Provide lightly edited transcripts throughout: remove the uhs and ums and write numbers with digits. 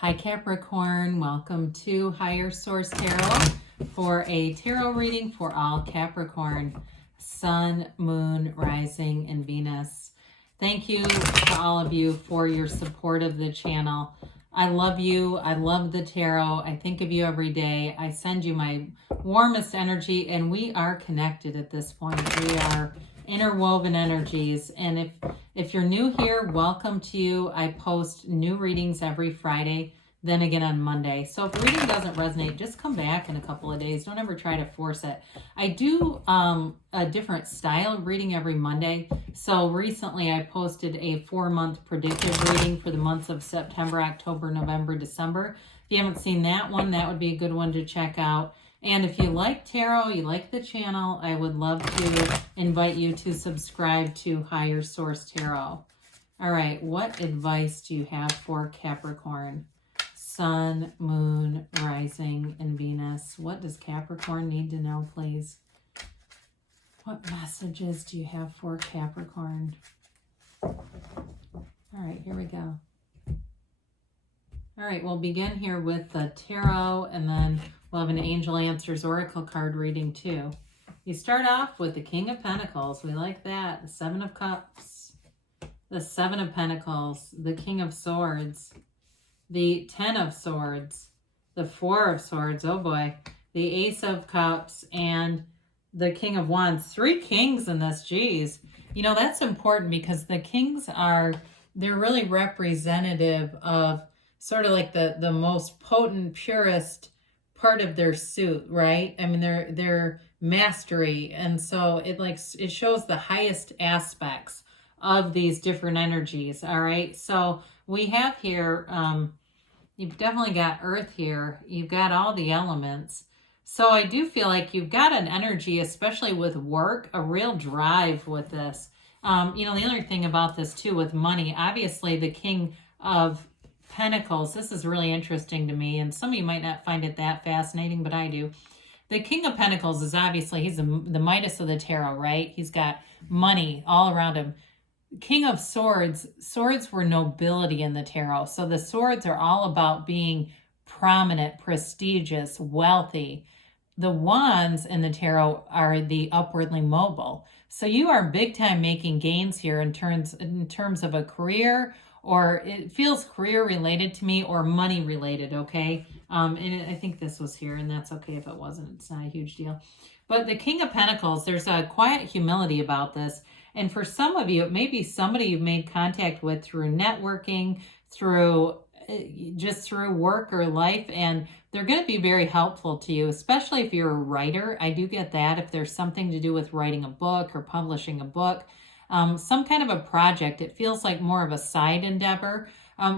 Hi Capricorn, welcome to Higher Source Tarot for a tarot reading for all Capricorn, Sun, Moon, Rising, and Venus. Thank you to all of you for your support of the channel. I love you. I love the tarot. I think of you every day. I send you my warmest energy, and we are connected at this point. We are interwoven energies, and if you're new here, welcome to you. I post new readings every Friday, then again on Monday. So if a reading doesn't resonate, just come back in a couple of days. Don't ever try to force it. I do a different style of reading every Monday. So recently I posted a 4-month predictive reading for the months of September, October, November, December. If you haven't seen that one, that would be a good one to check out. And if you like tarot, you like the channel, I would love to invite you to subscribe to Higher Source Tarot. All right, what advice do you have for Capricorn? Sun, Moon, Rising, and Venus. What does Capricorn need to know, please? What messages do you have for Capricorn? All right, here we go. All right, we'll begin here with the tarot, and then we'll have an Angel Answers Oracle card reading too. You start off with the King of Pentacles. We like that. The Seven of Cups, the Seven of Pentacles, the King of Swords, the Ten of Swords, the Four of Swords, oh boy, the Ace of Cups, and the King of Wands. 3 kings in this, geez. You know, that's important because the kings they're really representative of sort of like the most potent, purest part of their suit, right? I mean, their mastery. And so it shows the highest aspects of these different energies. All right. So we have here, you've definitely got earth here. You've got all the elements. So I do feel like you've got an energy, especially with work, a real drive with this. You know, the other thing about this too, with money, obviously the King of Pentacles, this is really interesting to me, and some of you might not find it that fascinating, but I do. The King of Pentacles is obviously, he's the Midas of the tarot, right? He's got money all around him. King of Swords, swords were nobility in the tarot. So the swords are all about being prominent, prestigious, wealthy. The wands in the tarot are the upwardly mobile. So you are big time making gains here in terms of a career, or it feels career related to me, or money related, okay? And I think this was here, and that's okay if it wasn't. It's not a huge deal. But the King of Pentacles, there's a quiet humility about this. And for some of you, it may be somebody you've made contact with through networking, through work or life, and they're going to be very helpful to you, especially if you're a writer. I do get that. If there's something to do with writing a book or publishing a book, some kind of a project, it feels like more of a side endeavor.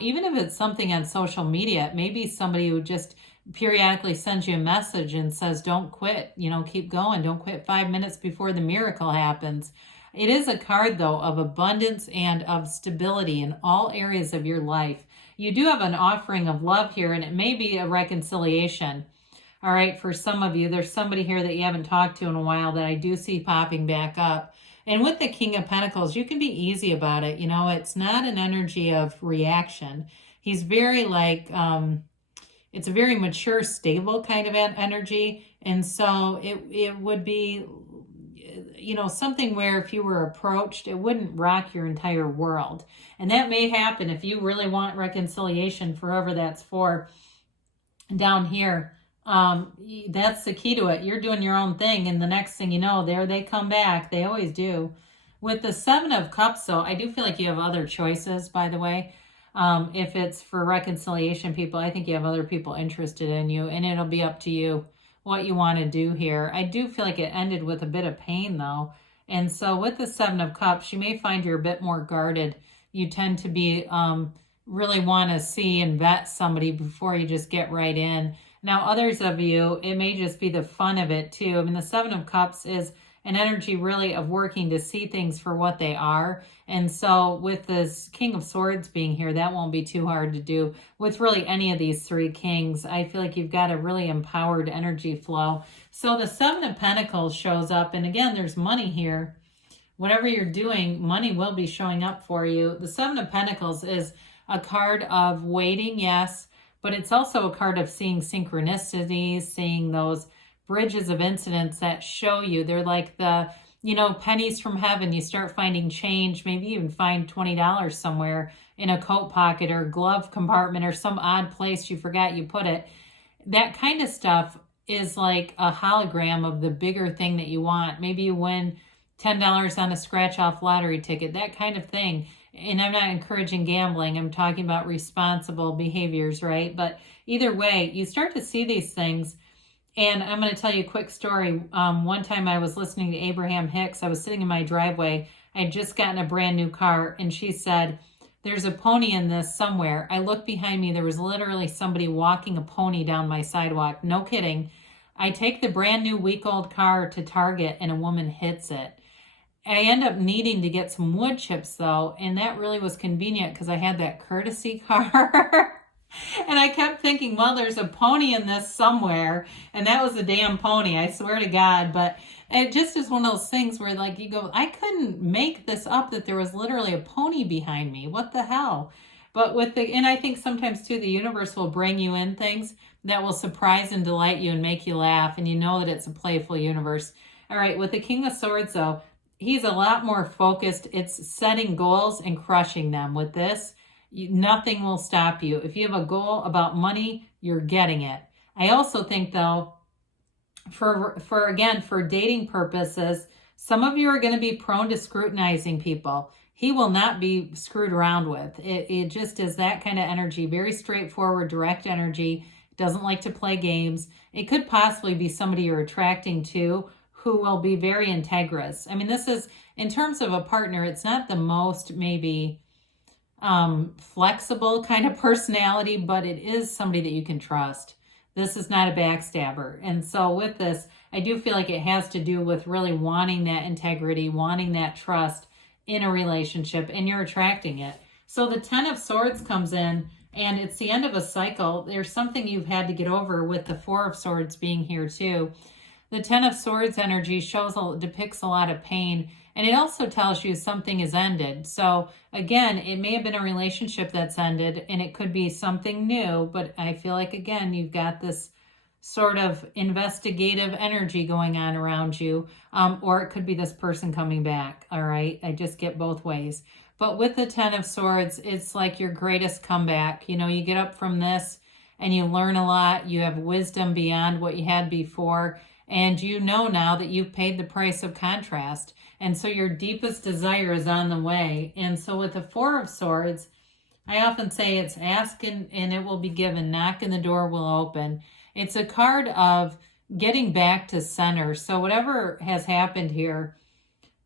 Even if it's something on social media, it may be somebody who just periodically sends you a message and says, don't quit, you know, keep going. Don't quit 5 minutes before the miracle happens. It is a card, though, of abundance and of stability in all areas of your life. You do have an offering of love here, and it may be a reconciliation. All right, for some of you, there's somebody here that you haven't talked to in a while that I do see popping back up. And with the King of Pentacles, you can be easy about it. You know, it's not an energy of reaction. He's very it's a very mature, stable kind of energy. And so it would be, you know, something where if you were approached, it wouldn't rock your entire world. And that may happen if you really want reconciliation, for whoever that's for down here. That's the key to it. You're doing your own thing, and the next thing you know, there they come back. They always do. With the Seven of Cups, though, I do feel like you have other choices, by the way. If it's for reconciliation, people, I think you have other people interested in you, and it'll be up to you what you want to do here. I do feel like it ended with a bit of pain, though. And so with the Seven of Cups, you may find you're a bit more guarded. You tend to be really want to see and vet somebody before you just get right in. Now, others of you, it may just be the fun of it too. I mean, the Seven of Cups is an energy really of working to see things for what they are. And so with this King of Swords being here, that won't be too hard to do. With really any of these 3 kings, I feel like you've got a really empowered energy flow. So the Seven of Pentacles shows up, and again, there's money here. Whatever you're doing, money will be showing up for you. The Seven of Pentacles is a card of waiting, yes, but it's also a card of seeing synchronicities, seeing those bridges of incidents that show you. They're like the, pennies from heaven. You start finding change, maybe even find $20 somewhere in a coat pocket or glove compartment or some odd place you forgot you put it. That kind of stuff is like a hologram of the bigger thing that you want. Maybe you win $10 on a scratch off lottery ticket, that kind of thing. And I'm not encouraging gambling. I'm talking about responsible behaviors, right? But either way, you start to see these things. And I'm going to tell you a quick story. One time I was listening to Abraham Hicks. I was sitting in my driveway. I had just gotten a brand new car. And she said, there's a pony in this somewhere. I looked behind me. There was literally somebody walking a pony down my sidewalk. No kidding. I take the brand new week-old car to Target and a woman hits it. I end up needing to get some wood chips though, and that really was convenient because I had that courtesy car. And I kept thinking, well, there's a pony in this somewhere, and that was a damn pony, I swear to God. But it just is one of those things where like you go, I couldn't make this up that there was literally a pony behind me. What the hell? But and I think sometimes too, the universe will bring you in things that will surprise and delight you and make you laugh, and you know that it's a playful universe. All right, with the King of Swords though, he's a lot more focused. It's setting goals and crushing them. With this, nothing will stop you. If you have a goal about money, you're getting it. I also think though, for dating purposes, some of you are going to be prone to scrutinizing people. He will not be screwed around with. It just is that kind of energy, very straightforward, direct energy. Doesn't like to play games. It could possibly be somebody you're attracting to who will be very integrous. I mean, this is, in terms of a partner, it's not the most maybe flexible kind of personality, but it is somebody that you can trust. This is not a backstabber. And so with this, I do feel like it has to do with really wanting that integrity, wanting that trust in a relationship, and you're attracting it. So the 10 of Swords comes in, and it's the end of a cycle. There's something you've had to get over with the 4 of Swords being here too. The 10 of Swords energy depicts a lot of pain, and it also tells you something has ended. So again, it may have been a relationship that's ended, and it could be something new, but I feel like, again, you've got this sort of investigative energy going on around you, or it could be this person coming back, all right? I just get both ways. But with the 10 of Swords, it's like your greatest comeback. You know, you get up from this, and you learn a lot. You have wisdom beyond what you had before. And you know now that you've paid the price of contrast. And so your deepest desire is on the way. And so with the 4 of Swords, I often say it's ask and it will be given. Knock and the door will open. It's a card of getting back to center. So whatever has happened here,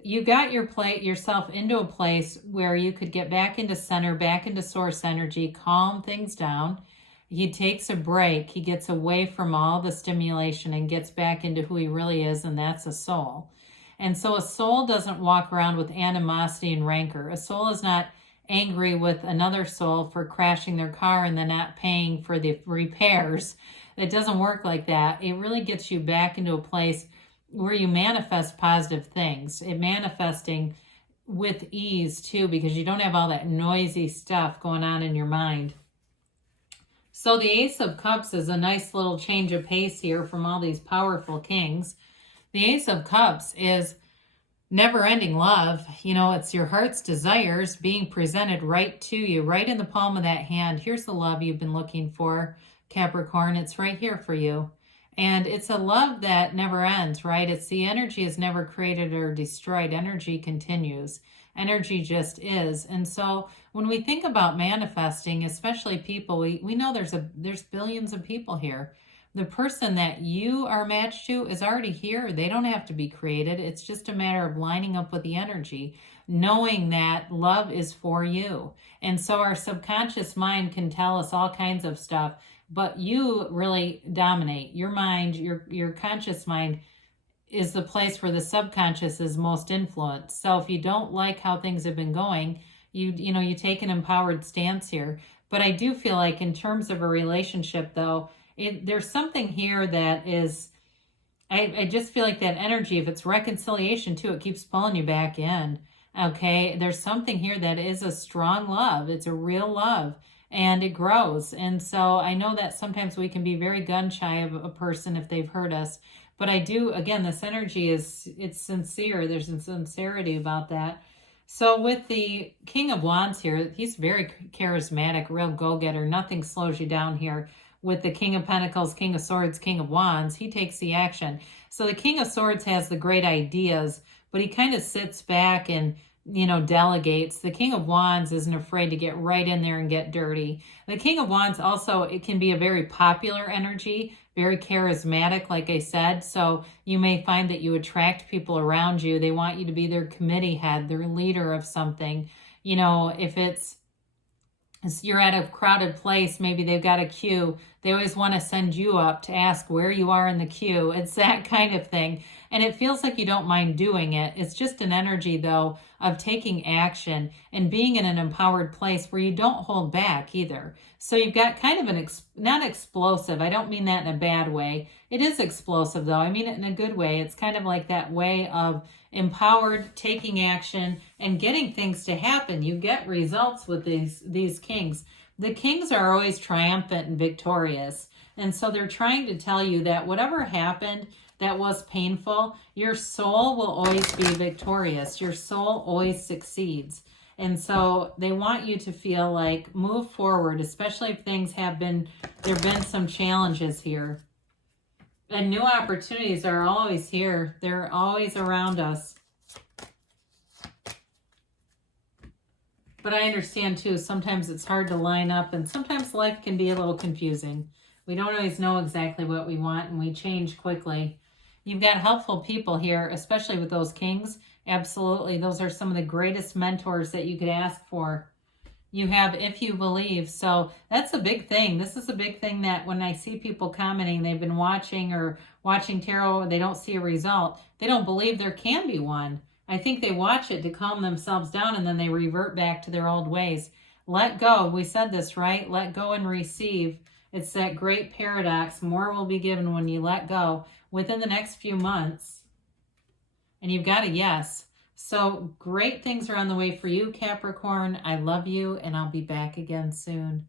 you got yourself into a place where you could get back into center, back into source energy, calm things down. He takes a break. He gets away from all the stimulation and gets back into who he really is, and that's a soul. And so a soul doesn't walk around with animosity and rancor. A soul is not angry with another soul for crashing their car and then not paying for the repairs. It doesn't work like that. It really gets you back into a place where you manifest positive things. It manifesting with ease too, because you don't have all that noisy stuff going on in your mind. So the Ace of Cups is a nice little change of pace here from all these powerful kings. The Ace of Cups is never-ending love. You know, it's your heart's desires being presented right to you, right in the palm of that hand. Here's the love you've been looking for, Capricorn. It's right here for you. And it's a love that never ends, right? It's the energy is never created or destroyed. Energy continues. Energy just is. And so when we think about manifesting, especially people, we know there's billions of people here. The person that you are matched to is already here. They don't have to be created. It's just a matter of lining up with the energy, knowing that love is for you. And so our subconscious mind can tell us all kinds of stuff, but you really dominate. Your mind, your conscious mind is the place where the subconscious is most influenced. So if you don't like how things have been going, you take an empowered stance here. But I do feel like in terms of a relationship though, there's something here that is, I just feel like that energy, if it's reconciliation too, it keeps pulling you back in. Okay, there's something here that is a strong love. It's a real love. and it grows. And so I know that sometimes we can be very gun shy of a person if they've hurt us. But I do, again, this energy it's sincere. There's a sincerity about that. So with the King of Wands here, he's very charismatic, real go-getter. Nothing slows you down here. With the King of Pentacles, King of Swords, King of Wands, he takes the action. So the King of Swords has the great ideas, but he kind of sits back and, delegates. The King of Wands isn't afraid to get right in there and get dirty. The King of Wands also, it can be a very popular energy, very charismatic, like I said. So you may find that you attract people around you. They want you to be their committee head, their leader of something. If you're at a crowded place, maybe they've got a queue, they always want to send you up to ask where you are in the queue. It's that kind of thing. And it feels like you don't mind doing it. It's just an energy, though, of taking action and being in an empowered place where you don't hold back either. So you've got kind of not explosive. I don't mean that in a bad way. It is explosive, though. I mean it in a good way. It's kind of like that way of empowered, taking action, and getting things to happen. You get results with these kings. The kings are always triumphant and victorious. And so they're trying to tell you that whatever happened that was painful, your soul will always be victorious. Your soul always succeeds. And so they want you to feel like move forward, especially if there have been some challenges here. And new opportunities are always here. They're always around us. But I understand too, sometimes it's hard to line up, and sometimes life can be a little confusing. We don't always know exactly what we want, and we change quickly. You've got helpful people here, especially with those kings. Absolutely. Those are some of the greatest mentors that you could ask for. You have if you believe. So that's a big thing. This is a big thing that when I see people commenting, they've been watching tarot, they don't see a result. They don't believe there can be one. I think they watch it to calm themselves down, and then they revert back to their old ways. Let go. We said this, right? Let go and receive. It's that great paradox. More will be given when you let go within the next few months. And you've got a yes. So great things are on the way for you, Capricorn. I love you, and I'll be back again soon.